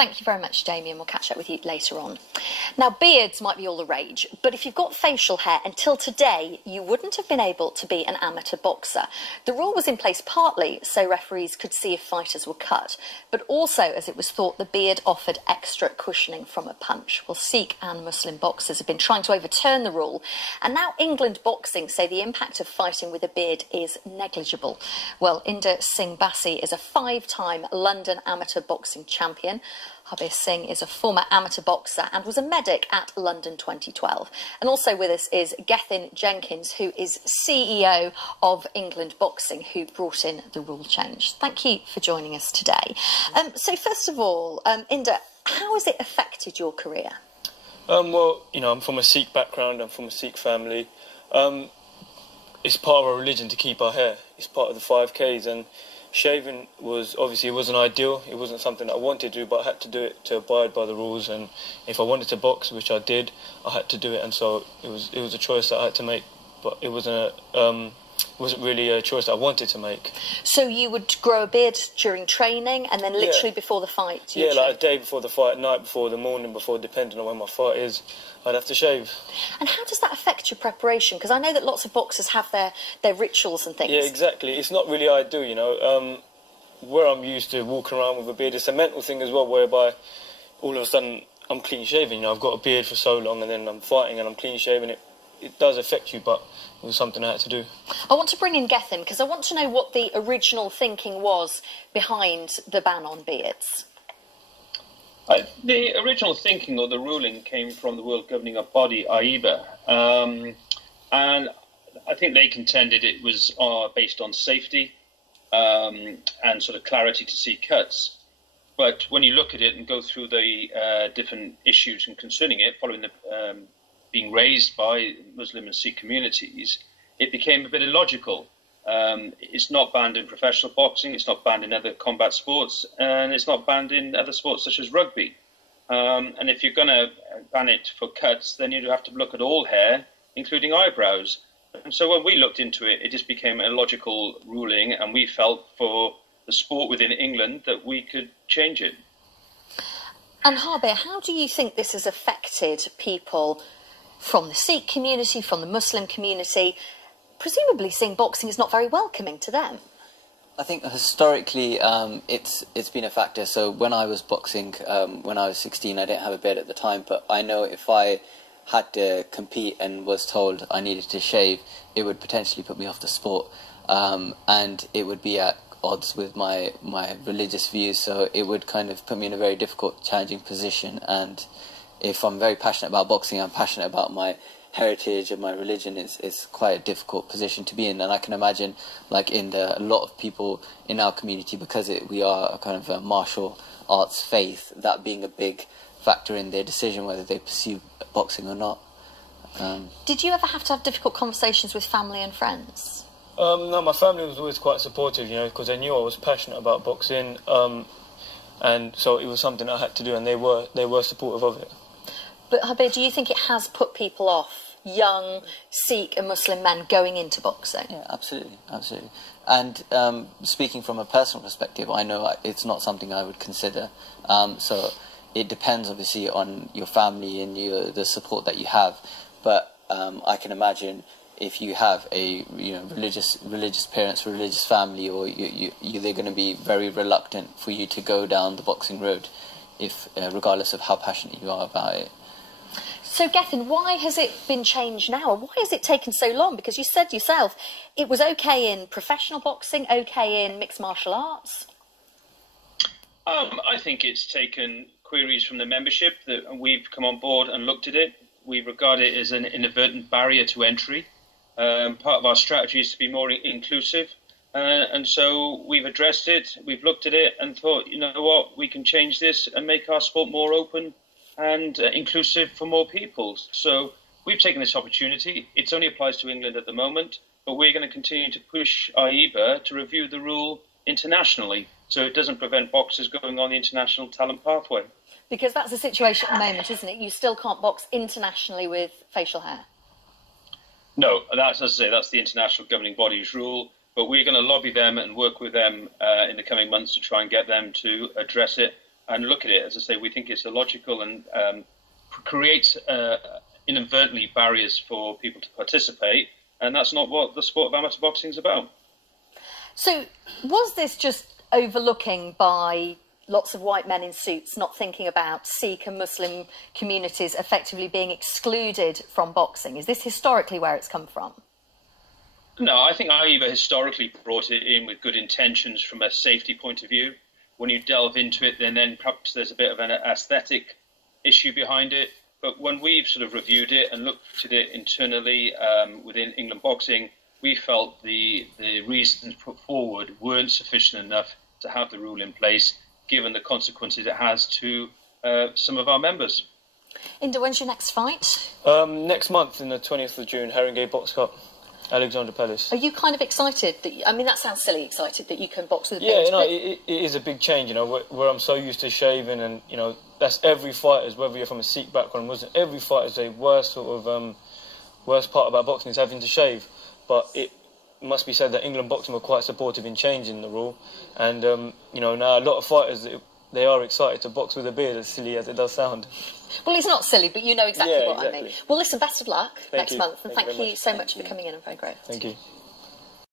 Thank you very much, Jamie, and we'll catch up with you later on. Now, beards might be all the rage, but if you've got facial hair, until today, you wouldn't have been able to be an amateur boxer. The rule was in place partly so referees could see if fighters were cut, but also as it was thought the beard offered extra cushioning from a punch. Well, Sikh and Muslim boxers have been trying to overturn the rule, and now England Boxing say the impact of fighting with a beard is negligible. Well, Harbir Singh is a 5-time London amateur boxing champion. Harbir Singh is a former amateur boxer and was a medic at London 2012. And also with us is Gethin Jenkins, who is CEO of England Boxing, who brought in the rule change. Thank you for joining us today. So first of all, Inder, how has it affected your career? Well, you know, I'm from a Sikh background, I'm from a Sikh family. It's part of our religion to keep our hair. It's part of the 5Ks, and shaving was, obviously, it wasn't ideal. It wasn't something that I wanted to do, but I had to do it to abide by the rules. And if I wanted to box, which I did, I had to do it. And so it was a choice that I had to make, but it wasn't really a choice that I wanted to make. So you would grow a beard during training, and then literally before the fight? Yeah, like a day before the fight, night before, the morning before, depending on when my fight is, I'd have to shave. And how does that affect your preparation? Because I know that lots of boxers have their rituals and things. Yeah, exactly. It's not really ideal, you know. Where I'm used to walking around with a beard, it's a mental thing as well, whereby all of a sudden I'm clean shaven. You know, I've got a beard for so long, and then I'm fighting and I'm clean shaven. It does affect you, but it was something I had to do. I want to bring in Gethin, because I want to know what the original thinking was behind the ban on beards. The original thinking or the ruling came from the world governing body, AIBA, and I think they contended it was based on safety and sort of clarity to see cuts. But when you look at it and go through the different issues and concerning it, following the being raised by Muslim and Sikh communities, it became a bit illogical. It's not banned in professional boxing, it's not banned in other combat sports, and it's not banned in other sports such as rugby. And if you're going to ban it for cuts, then you'd have to look at all hair, including eyebrows. And so when we looked into it, it just became a logical ruling, and we felt for the sport within England that we could change it. And Harbir, how do you think this has affected people from the Sikh community, from the Muslim community, presumably seeing boxing is not very welcoming to them? I think historically it's been a factor. So when I was boxing, when I was 16, I didn't have a beard at the time, but I know if I had to compete and was told I needed to shave, it would potentially put me off the sport, and it would be at odds with my religious views, so it would kind of put me in a very difficult, challenging position. And if I'm very passionate about boxing, I'm passionate about my heritage and my religion, it's quite a difficult position to be in. And I can imagine, like a lot of people in our community, because we are a kind of a martial arts faith, that being a big factor in their decision whether they pursue boxing or not. Did you ever have to have difficult conversations with family and friends? No, my family was always quite supportive, you know, because they knew I was passionate about boxing, and so it was something I had to do, and they were supportive of it. But Harbir, do you think it has put people off, young Sikh and Muslim men going into boxing? Yeah, absolutely, absolutely. And speaking from a personal perspective, I know it's not something I would consider. So it depends, obviously, on your family and the support that you have. But I can imagine if you have a religious parents, religious family, or they're going to be very reluctant for you to go down the boxing road, if regardless of how passionate you are about it. So, Gethin, why has it been changed now? Why has it taken so long? Because you said yourself it was okay in professional boxing, okay in mixed martial arts. I think it's taken queries from the membership that we've come on board and looked at it. We regard it as an inadvertent barrier to entry. Part of our strategy is to be more inclusive. And so we've addressed it, we've looked at it and thought, you know what, we can change this and make our sport more open and inclusive for more people. So we've taken this opportunity. It only applies to England at the moment, but we're going to continue to push AIBA to review the rule internationally, so it doesn't prevent boxers going on the international talent pathway. Because that's the situation at the moment, isn't it? You still can't box internationally with facial hair. No, that's, as I say, that's the international governing body's rule, but we're going to lobby them and work with them in the coming months to try and get them to address it and look at it. As I say, we think it's illogical and creates inadvertently barriers for people to participate, and that's not what the sport of amateur boxing is about. So was this just overlooking by lots of white men in suits, not thinking about Sikh and Muslim communities effectively being excluded from boxing? Is this historically where it's come from? No, I think AIBA historically brought it in with good intentions from a safety point of view. When you delve into it, then perhaps there's a bit of an aesthetic issue behind it. But when we've sort of reviewed it and looked at it internally within England boxing, we felt the reasons put forward weren't sufficient enough to have the rule in place, given the consequences it has to some of our members. Inder, when's your next fight? Next month, in the 20th of June, Haringey Box Cup, Alexandra Palace. Are you kind of excited that I mean, that sounds silly, excited that you can box with a beard? Yeah, you know, it is a big change, you know, where I'm so used to shaving, and, you know, that's every fighter's, whether you're from a Sikh background or Muslim, every fighter's worst part about boxing is having to shave. But it must be said that England boxing were quite supportive in changing the rule, and, you know, now a lot of fighters, they are excited to box with a beard, as silly as it does sound. Well, it's not silly, but you know exactly what exactly. I mean. Well, listen, best of luck next month, and thank you very so much for coming in. I'm very grateful. Thank you.